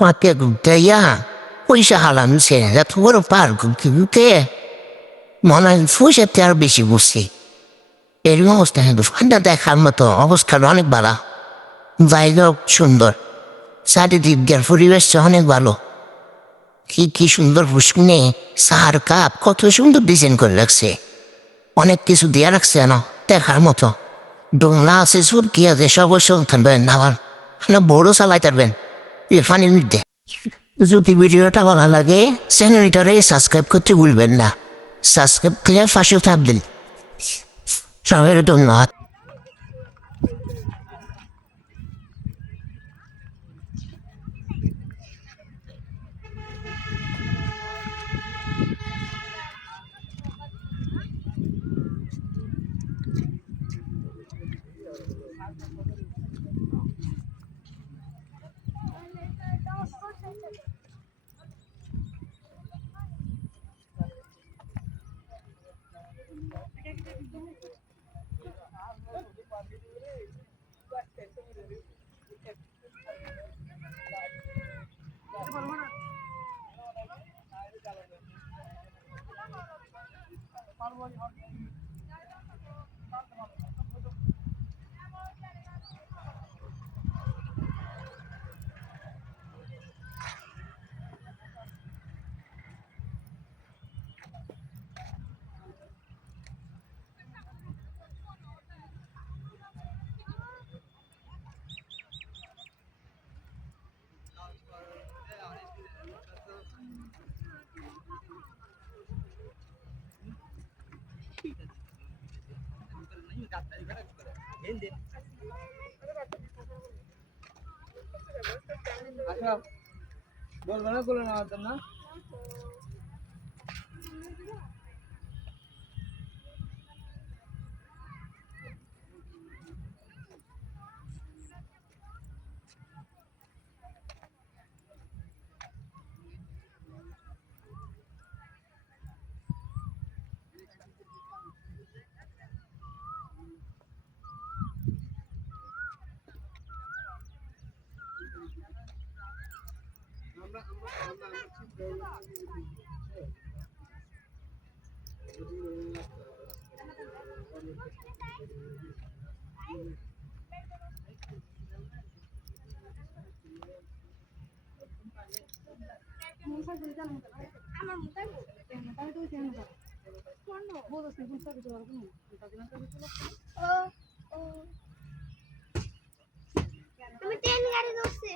পাকে ঘুরতে ইয়া পয়সা হারামছে এত বড় পার্ক ঘুরতে মনে হয় ফুসেতে আর বেশি বুঝছি এরকম অবস্থা কিন্তু ফান্ডা দেখার মতো অবস্থাটা অনেক ভালো জায়গাও সুন্দর চারিদিকের পরিবেশটা অনেক ভালো কি কি সুন্দর ফুসকুনে সার কাপ কত সুন্দর ডিজাইন করে রাখছে অনেক কিছু দিয়ে রাখছে না দেখার মতো ডোংলা আছে সুর কি আছে সব থাকবেন আবার বড় চালাই পারবেন ইরফানের মধ্যে যদি ভিডিওটা ভালো লাগে চ্যানেলটারে সাবস্ক্রাইব করতে ভুলবেন না সাবস্ক্রাইব করে পাশে থাকবেন সবাই ধন্যবাদ আচ্ছা বলবো না বলে না না তুমি ট্রেন গাড়ি ধরছে